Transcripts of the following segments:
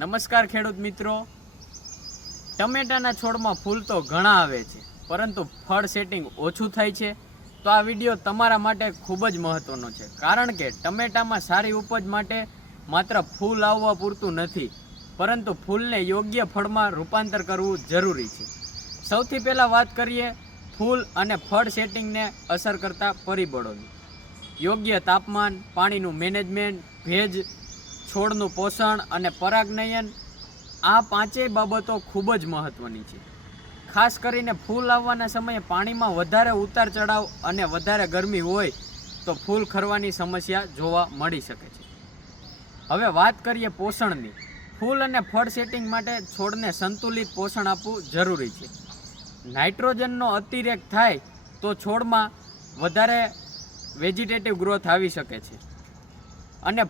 નમસ્કાર ખેડૂત મિત્રો, ટમેટાના છોડમાં ફૂલ તો ઘણા આવે છે, પરંતુ ફળ સેટિંગ ઓછું થાય છે. તો આ વિડીયો તમારા માટે ખૂબ જ મહત્વનો છે, કારણ કે ટમેટામાં સારી ઉપજ માટે માત્ર ફૂલ આવવા પૂરતું નથી, પરંતુ ફૂલને યોગ્ય ફળમાં રૂપાંતર કરવું જરૂરી છે. સૌથી પહેલાં વાત કરીએ ફૂલ અને ફળ સેટિંગને અસર કરતા પરિબળોની. યોગ્ય તાપમાન, પાણીનું મેનેજમેન્ટ, ભેજ, છોડનું પોષણ અને પરાગનયન, આ પાંચેય બાબતો ખૂબ જ મહત્ત્વની છે. ખાસ કરીને ફૂલ આવવાના સમયે પાણીમાં વધારે ઉતાર ચઢાવ અને વધારે ગરમી હોય તો ફૂલ ખરવાની સમસ્યા જોવા મળી શકે છે. હવે વાત કરીએ પોષણની. ફૂલ અને ફળ સેટિંગ માટે છોડને સંતુલિત પોષણ આપવું જરૂરી છે. નાઇટ્રોજનનો અતિરેક થાય તો છોડમાં વધારે વેજીટેટિવ ગ્રોથ આવી શકે છે અને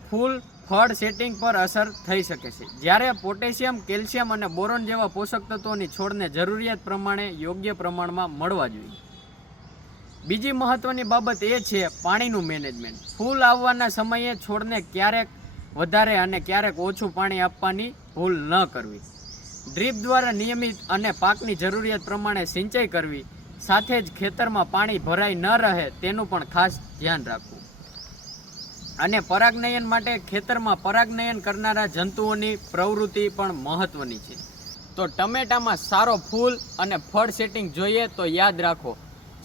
ફળ સેટિંગ પર અસર થઈ શકે છે. જ્યારે પોટેશિયમ, કેલ્શિયમ અને બોરોન જેવા પોષક તત્વોની છોડને જરૂરિયાત પ્રમાણે યોગ્ય પ્રમાણમાં મળવા જોઈએ. બીજી મહત્ત્વની બાબત એ છે પાણીનું મેનેજમેન્ટ. ફૂલ આવવાના સમયે છોડને ક્યારેક વધારે અને ક્યારેક ઓછું પાણી આપવાની ભૂલ ન કરવી. ડ્રીપ દ્વારા નિયમિત અને પાકની જરૂરિયાત પ્રમાણે સિંચાઈ કરવી, સાથે જ ખેતરમાં પાણી ભરાઈ ન રહે તેનું પણ ખાસ ધ્યાન રાખવું. અને પરાગનયન માટે ખેતરમાં પરાગનયન કરનારા જંતુઓની પ્રવૃત્તિ પણ મહત્ત્વની છે. તો ટમેટામાં સારો ફૂલ અને ફળ સેટિંગ જોઈએ તો યાદ રાખો,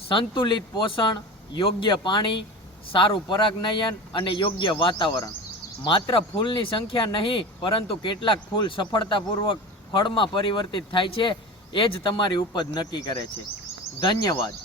સંતુલિત પોષણ, યોગ્ય પાણી, સારું પરાગનયન અને યોગ્ય વાતાવરણ. માત્ર ફૂલની સંખ્યા નહીં, પરંતુ કેટલાક ફૂલ સફળતાપૂર્વક ફળમાં પરિવર્તિત થાય છે, એ જ તમારી ઉપજ નક્કી કરે છે. ધન્યવાદ.